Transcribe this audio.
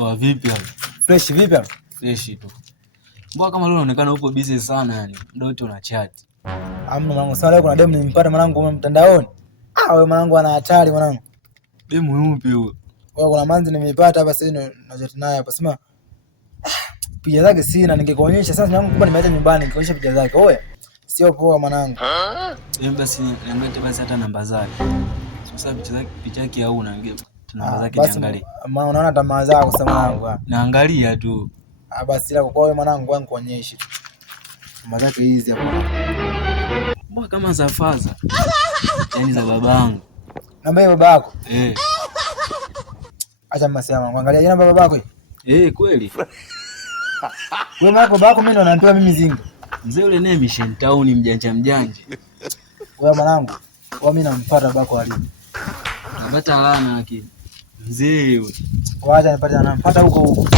Wa vipi hapo? Fresh vipi hapo? Fresh tu. Mbona kama leo unaonekana upo busy sana yani. Ndio wote una chat. Amna mwanangu, sasa leo kuna demu nimpata mwanangu mtandaoni. Wewe mwanangu ana hatari mwanangu. Demu yupi huyo? Wewe kuna manzi nimepata hapa sasa na chat naye hapa. Sema picha zake sina, ningekuonyesha sasa mwanangu, kumbe nimeacha nyumbani, ningekuonyesha picha zake. Wewe sio poa mwanangu. Basi niambie basi hata namba zake. Sasa picha yake hauna, namba zake niangalie. Maana unaona tamaa zako sasa mwanangu. Naangalia tu. Basi la kwa wewe mwanangu, wangu kuonyesha tu. Namba zake hizi hapa. Mbona kama za faza? Yaani za babangu. Namba ya babako? Acha msema, angalia jina baba babako. Kweli. Wewe babako mimi ndo ananitoa mimi zinga. Mzee yule naye Mission Town mjanja. Wewe mwanangu, mimi nampata babako alipo. Napata laana lakini. Mzee yule. Wacha nipate nampata huko.